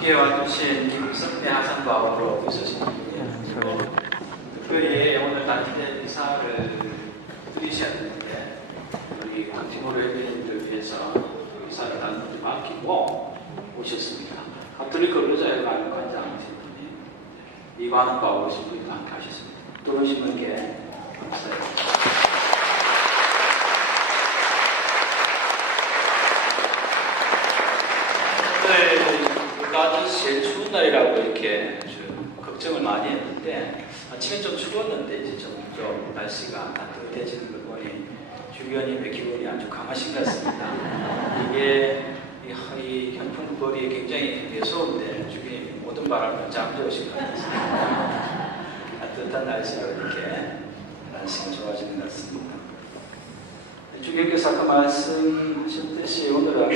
함께 와주신 성대하산바오로 있으십니다. 특별히 오늘 단체 인사를 드리셨는데 우리 강팀으로 회원님들 위해서 인사를 단체 맡기고 오셨습니다. 가톨릭 근로자의 관장님이 이관바오 오신 분도 함께 하셨습니다. 들어오신 분께 감사합니다. 오늘 제일 추운 날이라고 이렇게 좀 걱정을 많이 했는데 아침에 좀 추웠는데 이제 좀 날씨가 따뜻해지는 걸 보니 주변님의 기분이 아주 강하신 것 같습니다. 이게 이 현풍벌이 굉장히 예소인데 주변님 모든 바람을 잠재우신 것 같습니다. 따뜻한 날씨로 이렇게 날씨가 좋아지는 것 같습니다. 주님께서 아까 말씀하셨듯이 오늘은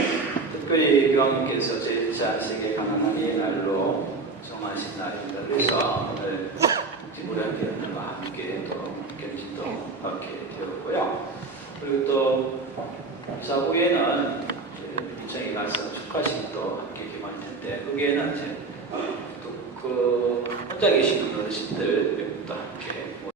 특별히 교황님께서 제1차 세계 가난하게 날로 정하신 날입니다. 그래서 오늘 무량교회와 함께 또 견진도 받게 되었고요. 그리고 또 이사 후에는 일정이 가서 축하식도 함께 개최할 텐데 거기에는 이제 그 혼자 계신 어르신들